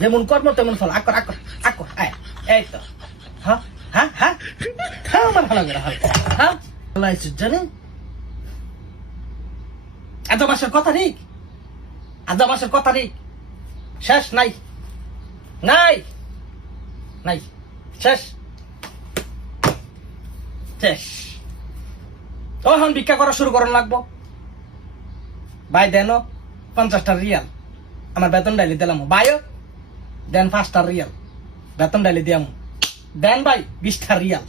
যেমন কর্ম তেমন ফল আকর আকর আকর এই তো হ্যাঁ হ্যাঁ হ্যাঁ হ্যাঁ আমার ভালো করে হ্যাঁ আল্লাহ জানে এত মাসের কথা ঠিক আধা মাসের কথা ঠিক শেষ নাই নাই নাই শেষ শেষ তখন ভিক্ষা করা শুরু করার লাগবো ভাই দেন 50টা রিয়াল আমার বেতন ডাইলি দিলাম ভাইও দেন 5টা রিয়াল বেতন ডাইলি দিয়াম দেন ভাই 20টা রিয়াল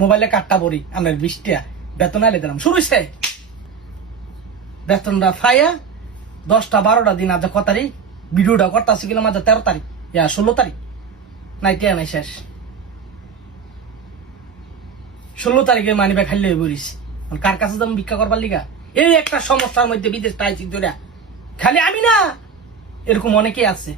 মোবাইলে কাটটা বড়ি আমার 20টা বেতন ডাইলি দিলাম শুরু হয়েছে বেতনটা ফাইয়া 10টা 12টা দিন আজ কত তারিখ ভিডিওটা করতেছি কিনা মাঝে 13 তারিখ 16 তারিখ নাই কে নাই শেষ 16 তারিখে মানিব্যাগ খাইলে বলিস কার কাছে যাবো ভিক্ষা করবার লিগা এই একটা সমস্যার মধ্যে বিদেশ পাইছি তোরা খালি আমি না এরকম অনেকেই আছে